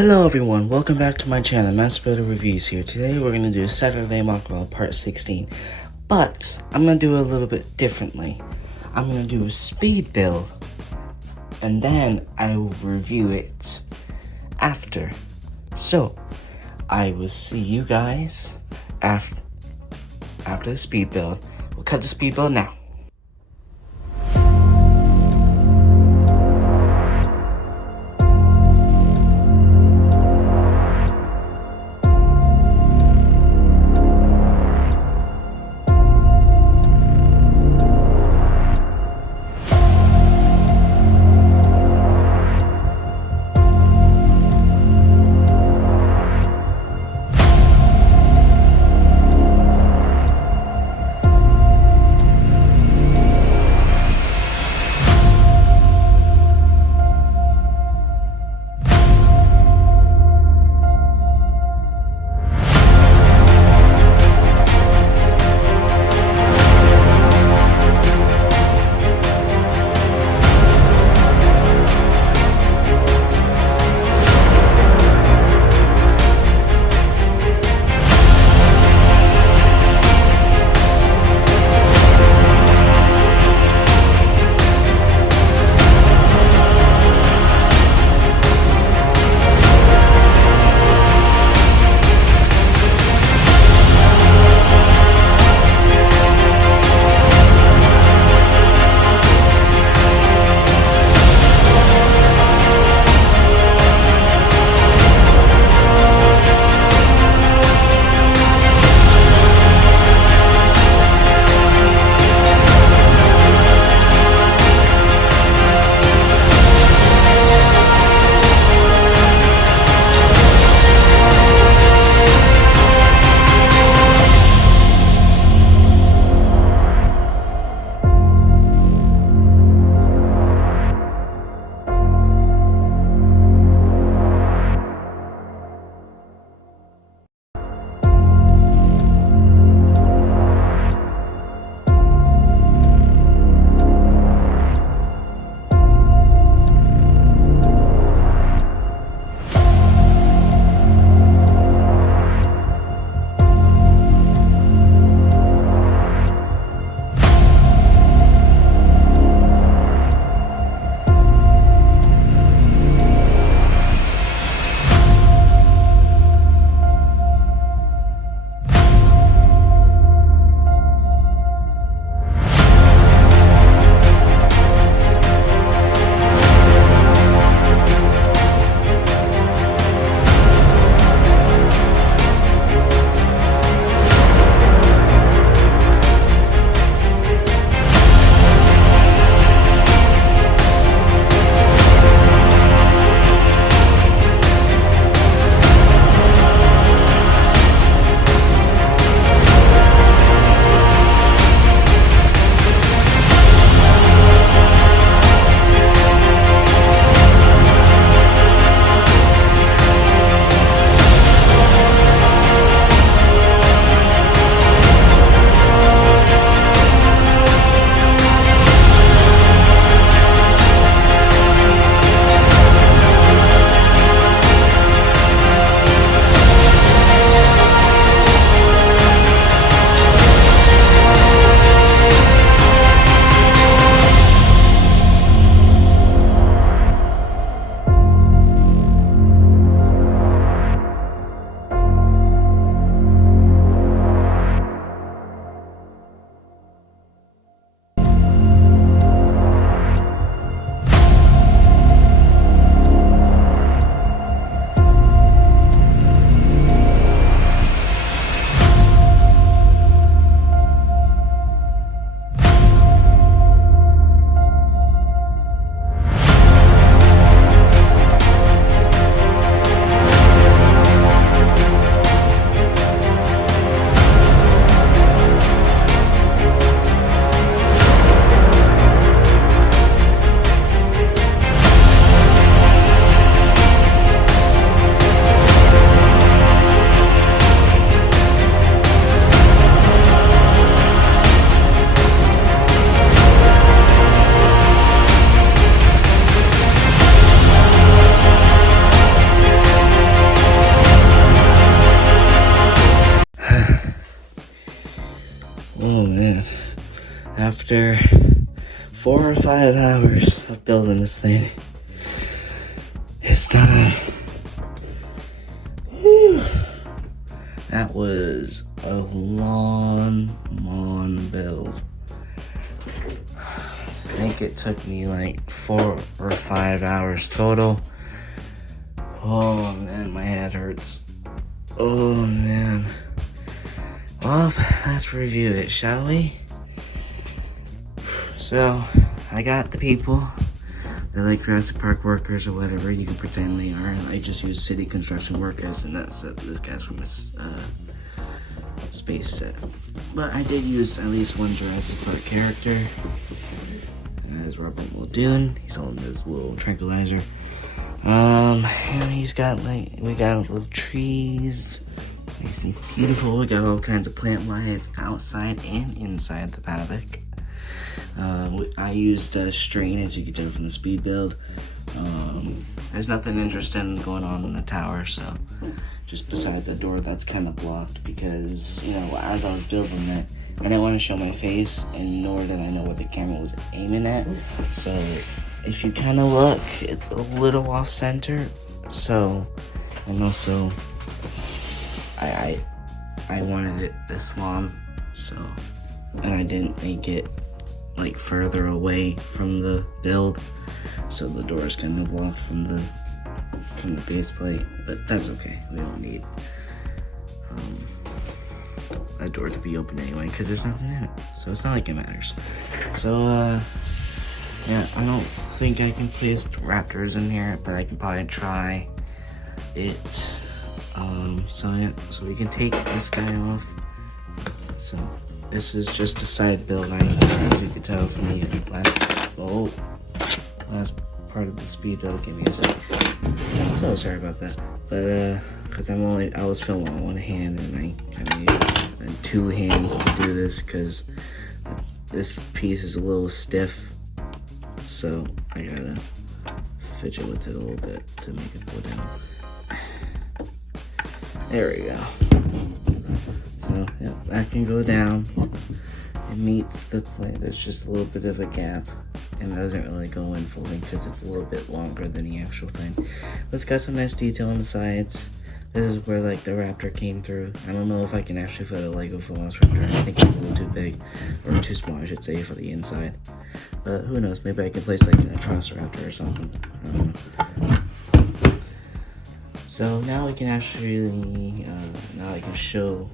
Hello everyone, welcome back to my channel, Master Reviews here. Today we're going to do Saturday Moc part 16, but I'm going to do it a little bit differently. I'm going to do a speed build, and then I will review it after. So, I will see you guys after the speed build. We'll cut the speed build now. after 4 or 5 hours of building this thing, it's done. Whew. That was a long build. I think it took me like 4 or 5 hours total. Oh man, my head hurts. Oh man. Well, let's review it, shall we? So, I got the people. They're like Jurassic Park workers or whatever you can pretend they are. I just use city construction workers, and that's this guy's from his space set. But I did use at least one Jurassic Park character. As Robert Muldoon. He's on this little tranquilizer. And he's got like, we got little trees. Nice and beautiful. We got all kinds of plant life outside and inside the paddock. I used strain, as you can tell from the speed build. There's nothing interesting going on in the tower, so just besides the door that's kind of blocked because, you know, as I was building it, I didn't want to show my face, and nor did I know what the camera was aiming at. So if you kind of look, it's a little off center. So, and also, I wanted it this long, so, and I didn't make it like further away from the build, so the door is kind of blocked from the base plate. But that's okay. We don't need a door to be open anyway, because there's nothing in it, so it's not like it matters. So yeah, I don't think I can place Raptors in here, but I can probably try it. So yeah, so we can take this guy off. So this is just a side build, as you can tell from the last part of the speed build. Give me a sec. So sorry about that, but because I was filming on one hand, and I kind of needed two hands to do this because this piece is a little stiff, so I gotta fidget with it a little bit to make it go down. There we go. So yeah, that can go down. It meets the plate. There's just a little bit of a gap, and it doesn't really go in fully because it's a little bit longer than the actual thing. But it's got some nice detail on the sides. This is where like the Raptor came through. I don't know if I can actually fit a Lego Velociraptor. I think it's a little too big, or too small I should say, for the inside. But who knows, maybe I can place like an Atrociraptor or something. I don't know. So now we can actually, now I can show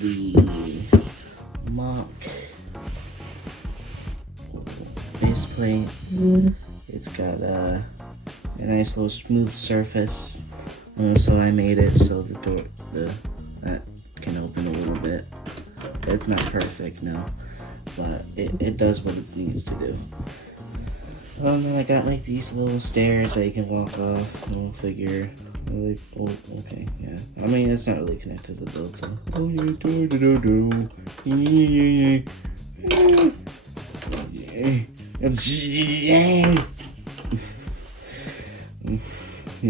the Moc base plate. It's got a nice little smooth surface. So I made it so the door, that can open a little bit. It's not perfect, no, but it does what it needs to do. Then I got like these little stairs that you can walk off. Little figure. Really, oh, okay, yeah. I mean, it's not really connected to the build, so.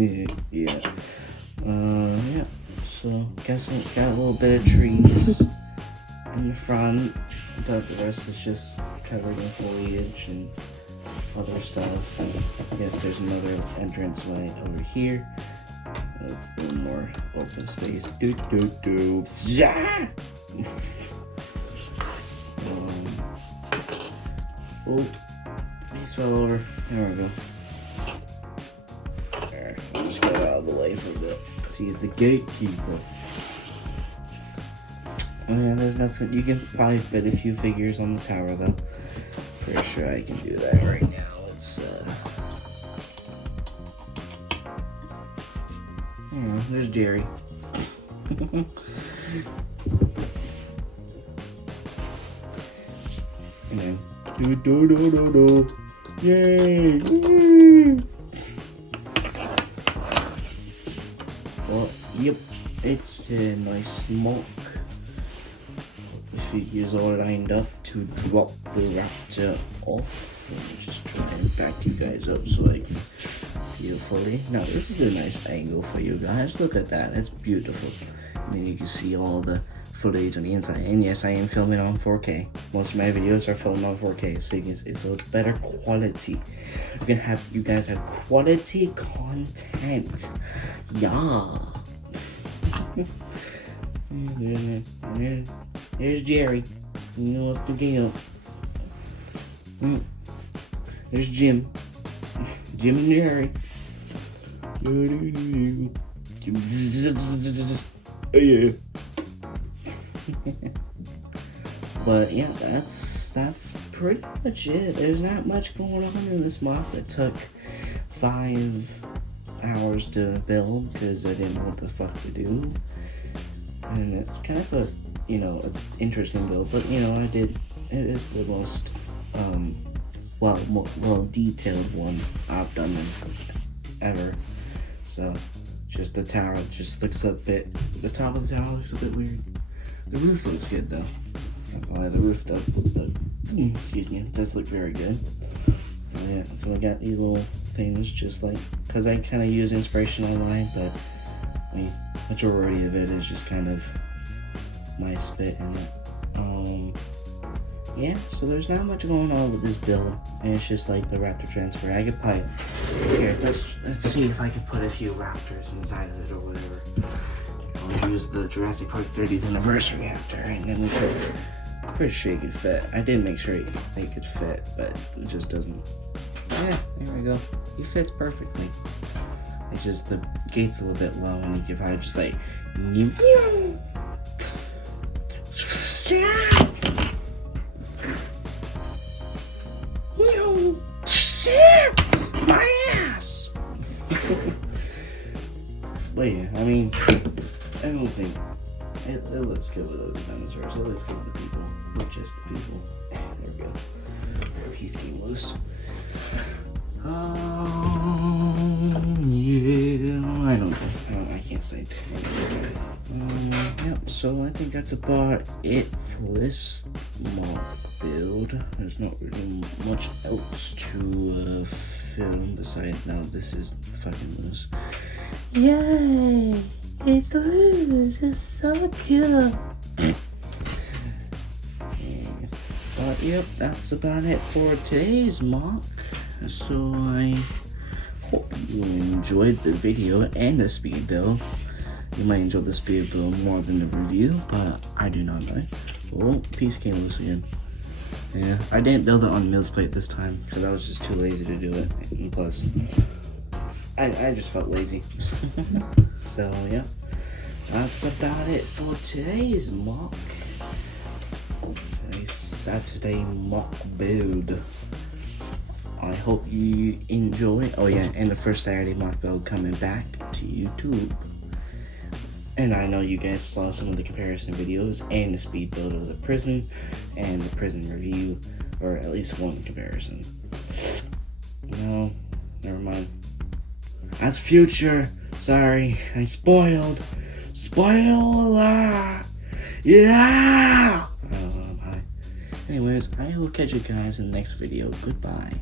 Yeah. Yeah. So, guessing got a little bit of trees in the front, but the rest is just covered in foliage and other stuff. And I guess there's another entranceway over here. It's a little more open space. Yeah. Oh, he fell over. There we go. There, I'll just get out of the way for a bit, because he's the gatekeeper. And there's nothing, you can probably fit a few figures on the tower though. Pretty sure I can do that right now. Let's there's Jerry. And then do. Yay! Well, yep, it's a nice Moc. The figures all lined up to drop the Raptor off. Let me just try and back you guys up so I can beautifully. Now this is a nice angle for you guys. Look at that, it's beautiful. And then you can see all the footage on the inside. And yes, I am filming on 4K. Most of my videos are filmed on 4K, so it's better quality. You guys have quality content. Yeah. There's Jerry. You know what to get up. There's Jim. Jim and Jerry. Oh yeah. But yeah, that's pretty much it. There's not much going on in this mock. It took 5 hours to build because I didn't know what the fuck to do. And it's kind of a, an interesting build, but it is the most well detailed one I've done ever. So just the tower just looks a bit, the top of the tower looks a bit weird. The roof looks good though. The roof does, excuse me, it does look very good. Yeah, so I got these little things just like, because I kind of use inspiration online, but the majority of it is just kind of my spit in it. Yeah, so there's not much going on with this build, and it's just like the Raptor transfer. I could probably, here, let's see if I can put a few Raptors inside of it or whatever. I'll use the Jurassic Park 30th anniversary Raptor, and then we could, pretty sure you could fit. I did make sure they could fit, but it just doesn't. Yeah, there we go. He fits perfectly. It's just the gate's a little bit low, and you could probably just like, my ass. But yeah, I mean, I don't think it looks good with other dinosaurs. It looks good with the people, not just the people. There we go. There, he's getting loose. Yeah, I can't say. Yep, so I think that's about it for this mock build. There's not really much else to film besides now this is fucking loose. Yay! It's loose! It's so cool! But yep, that's about it for today's mock. So I hope you enjoyed the video and the speed build. You might enjoy the speed build more than the review, but I do not know. Oh, piece came loose again. Yeah, I didn't build it on Mill's plate this time because I was just too lazy to do it. And plus, I just felt lazy. So yeah, that's about it for today's mock. A Saturday mock build. I hope you enjoy. Oh yeah, and the first Saturday mock build coming back to YouTube. And I know you guys saw some of the comparison videos and the speed build of the prison and the prison review, or at least one comparison. No, never mind. That's future. Sorry, I spoiled. Spoiler! Yeah! Oh, bye. Anyways, I will catch you guys in the next video. Goodbye.